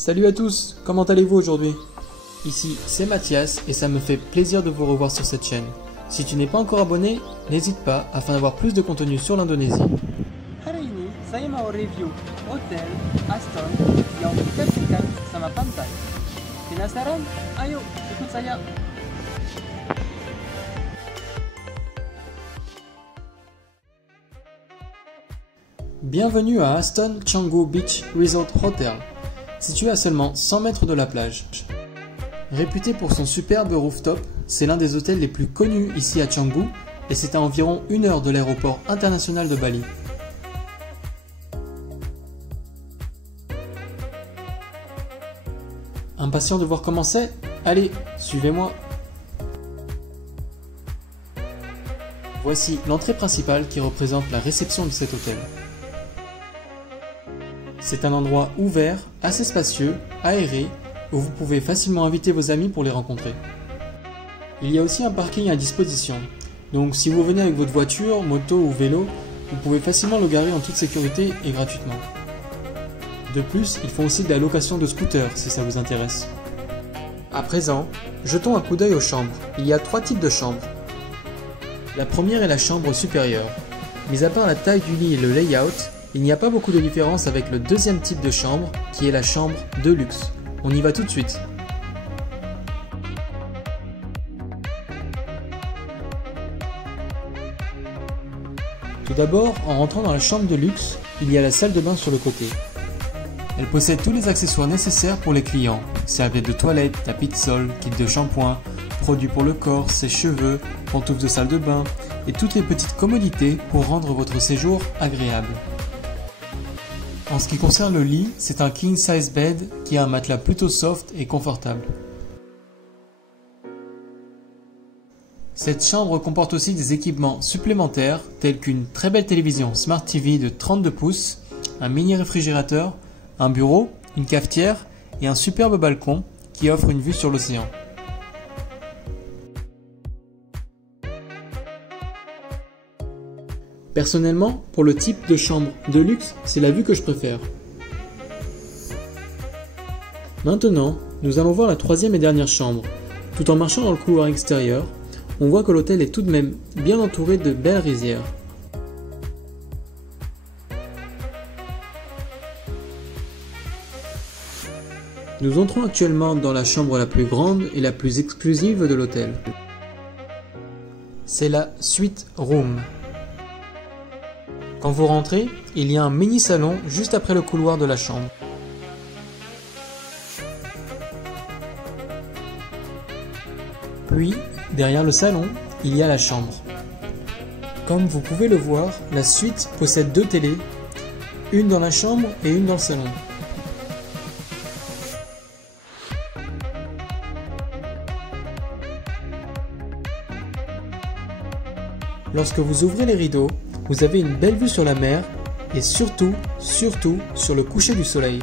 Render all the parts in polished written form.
Salut à tous, comment allez-vous aujourd'hui? Ici c'est Mathias et ça me fait plaisir de vous revoir sur cette chaîne. Si tu n'es pas encore abonné, n'hésite pas afin d'avoir plus de contenu sur l'Indonésie. Hari ini saya mau review hotel Aston yang terdekat sama pantai. Penasaran? Ayo ikut saya. Bienvenue à Aston Canggu Beach Resort Hotel, situé à seulement 100 mètres de la plage. Réputé pour son superbe rooftop, c'est l'un des hôtels les plus connus ici à Canggu et c'est à environ 1 heure de l'aéroport international de Bali. Impatient de voir comment c'est? Allez, suivez-moi. Voici l'entrée principale qui représente la réception de cet hôtel. C'est un endroit ouvert, assez spacieux, aéré, où vous pouvez facilement inviter vos amis pour les rencontrer. Il y a aussi un parking à disposition, donc si vous venez avec votre voiture, moto ou vélo, vous pouvez facilement le garer en toute sécurité et gratuitement. De plus, ils font aussi de la location de scooters si ça vous intéresse. À présent, jetons un coup d'œil aux chambres. Il y a 3 types de chambres. La première est la chambre supérieure. Mis à part la taille du lit et le layout, il n'y a pas beaucoup de différence avec le deuxième type de chambre, qui est la chambre de luxe. On y va tout de suite. Tout d'abord, en rentrant dans la chambre de luxe, il y a la salle de bain sur le côté. Elle possède tous les accessoires nécessaires pour les clients. Serviette de toilette, tapis de sol, kit de shampoing, produits pour le corps, sèche-cheveux, pantoufles de salle de bain et toutes les petites commodités pour rendre votre séjour agréable. En ce qui concerne le lit, c'est un king size bed qui a un matelas plutôt soft et confortable. Cette chambre comporte aussi des équipements supplémentaires tels qu'une très belle télévision Smart TV de 32 pouces, un mini réfrigérateur, un bureau, une cafetière et un superbe balcon qui offre une vue sur l'océan. Personnellement, pour le type de chambre de luxe, c'est la vue que je préfère. Maintenant, nous allons voir la troisième et dernière chambre. Tout en marchant dans le couloir extérieur, on voit que l'hôtel est tout de même bien entouré de belles rizières. Nous entrons actuellement dans la chambre la plus grande et la plus exclusive de l'hôtel. C'est la suite room. Quand vous rentrez, il y a un mini salon juste après le couloir de la chambre. Puis, derrière le salon, il y a la chambre. Comme vous pouvez le voir, la suite possède 2 télés, une dans la chambre et une dans le salon. Lorsque vous ouvrez les rideaux, vous avez une belle vue sur la mer et surtout sur le coucher du soleil.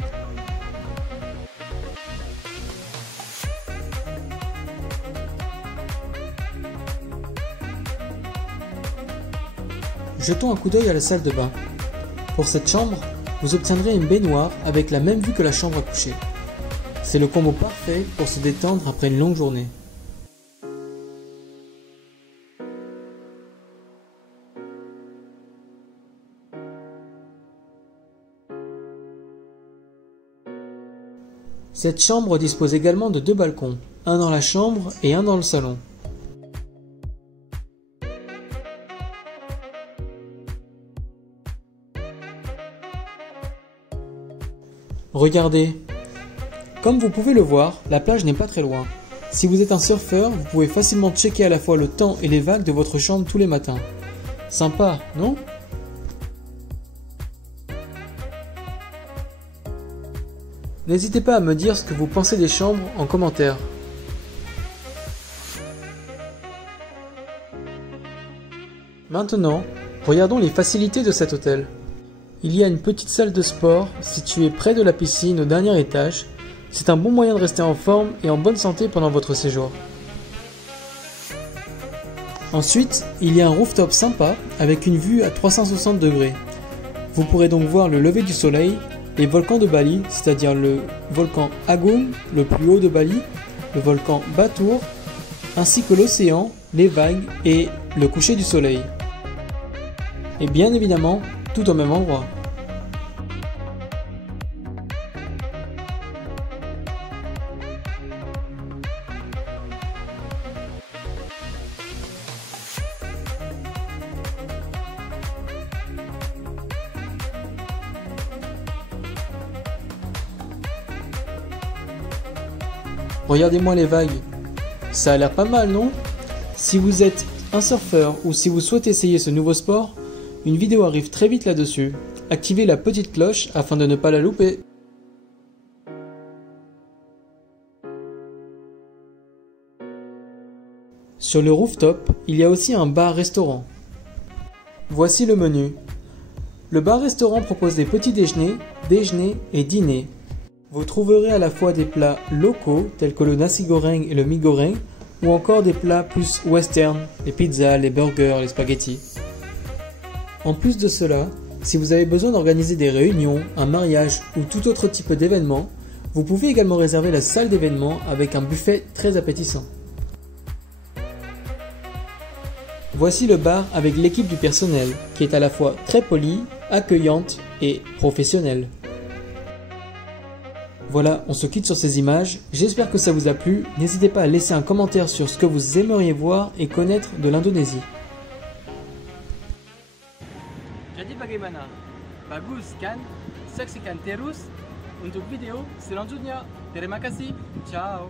Jetons un coup d'œil à la salle de bain. Pour cette chambre, vous obtiendrez une baignoire avec la même vue que la chambre à coucher. C'est le combo parfait pour se détendre après une longue journée. Cette chambre dispose également de 2 balcons, un dans la chambre et un dans le salon. Regardez, comme vous pouvez le voir, la plage n'est pas très loin. Si vous êtes un surfeur, vous pouvez facilement checker à la fois le temps et les vagues de votre chambre tous les matins. Sympa, non ? N'hésitez pas à me dire ce que vous pensez des chambres en commentaire. Maintenant, regardons les facilités de cet hôtel. Il y a une petite salle de sport située près de la piscine au dernier étage. C'est un bon moyen de rester en forme et en bonne santé pendant votre séjour. Ensuite, il y a un rooftop sympa avec une vue à 360 degrés. Vous pourrez donc voir le lever du soleil les volcans de Bali, c'est-à-dire le volcan Agung, le plus haut de Bali, le volcan Batur, ainsi que l'océan, les vagues et le coucher du soleil. Et bien évidemment, tout au même endroit. Regardez-moi les vagues, ça a l'air pas mal, non? Si vous êtes un surfeur ou si vous souhaitez essayer ce nouveau sport, une vidéo arrive très vite là-dessus. Activez la petite cloche afin de ne pas la louper. Sur le rooftop, il y a aussi un bar-restaurant. Voici le menu. Le bar-restaurant propose des petits déjeuners, déjeuners et dîners. Vous trouverez à la fois des plats locaux tels que le nasi goreng et le mi goreng ou encore des plats plus western, les pizzas, les burgers, les spaghettis. En plus de cela, si vous avez besoin d'organiser des réunions, un mariage ou tout autre type d'événement, vous pouvez également réserver la salle d'événement avec un buffet très appétissant. Voici le bar avec l'équipe du personnel qui est à la fois très polie, accueillante et professionnelle. Voilà, on se quitte sur ces images, j'espère que ça vous a plu, n'hésitez pas à laisser un commentaire sur ce que vous aimeriez voir et connaître de l'Indonésie. Jadi bagaimana? Bagus kan? Saksikan terus untuk video selanjutnya. Terima kasih. Ciao.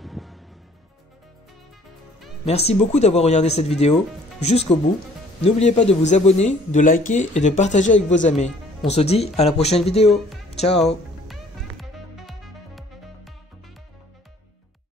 Merci beaucoup d'avoir regardé cette vidéo jusqu'au bout. N'oubliez pas de vous abonner, de liker et de partager avec vos amis. On se dit à la prochaine vidéo. Ciao.